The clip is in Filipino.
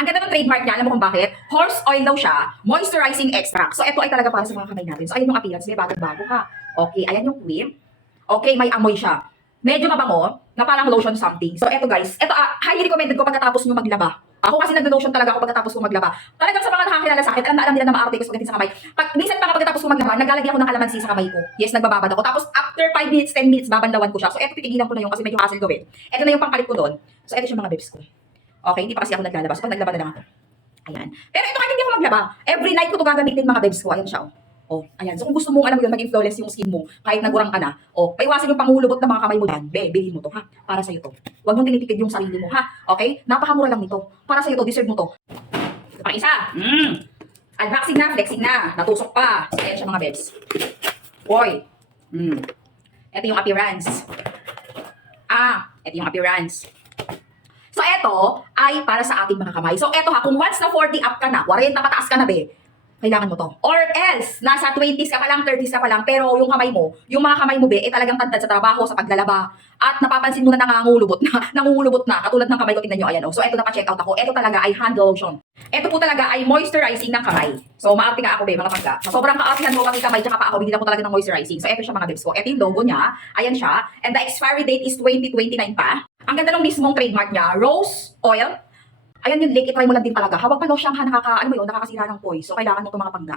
Ang ganda ng trademark niya, alam mo kung bakit? Horse oil daw siya, moisturizing extract. So, ito ay talaga para sa mga kamay natin. So, ayan yung appearance, may bagong-bago ha. Okay, ayan yung cream. Okay, may amoy siya. Medyo mabango, na parang lotion something. So, eto guys, eto highly recommended ko pagkatapos nyo maglaba. Ako kasi naglo-lotion talaga ako pagkatapos ko maglaba. Talagang sa mga nakakilala sa akin, alam na alam nila na maarte ko sa sa kamay. Minsan pa pagkatapos ko maglaba, naglalagay ako ng kalamansi sa kamay ko. Yes, nagbababad ako. Tapos after 5 minutes, 10 minutes, babanlawan ko siya. So, eto titigilan ko na yung kasi medyo hassle gawin. Eto na yung pangkalit ko doon. So, eto siya mga bebs ko. Okay, hindi pa kasi ako naglalaba. So, pag naglaba na lang ako. Ayan. Pero ito kahit hindi ako maglaba, every night ko ito gagamitin mga bebs ko. Ayan siya, oh. Oh, ayan. So kung gusto mong, alam mo yun, maging flawless yung skin mo, kahit nagurang ka na, paiwasan yung pangulubot ng mga kamay mo yan. Bilhin mo to, ha? Para sa'yo to. Huwag mong tinitipid yung sarili mo, ha? Okay? Napakamura lang nito. Para sa'yo to, deserve mo to. Pang isa. Unboxing na, flexing na. Natusok pa. So, ayan siya mga bebs. Boy. Ito yung appearance. Ito yung appearance. So, ito ay para sa ating mga kamay. So, ito ha, kung once na 40 up ka na, 40 pataas ka na, be, kailangan mo to. Or else, nasa 20s ka pa lang, 30s ka pa lang, pero yung kamay mo, yung mga kamay mo, be, talagang tantad sa trabaho, sa paglalaba, at napapansin mo na nangungulubot na, katulad ng kamay ko, tingnan nyo, ayan, so, ito na pa-check out ako, ito talaga ay hand lotion. Ito po talaga ay moisturizing ng kamay. So, maarte nga ako, be, mga pagka. So, sobrang kaartihan ko kami kamay, tsaka pa ako, binili ko talaga ng moisturizing. So, ito siya mga bebs ko. Ito yung logo niya, ayan siya, and the expiry date is 2029 pa. Ang ganda ng mismong trademark niya, rose oil. Ayan yung lake, itry mo lang din talaga. Hawag pa daw siyang nakakasira ng poise. So, kailangan mo ito mga pangga.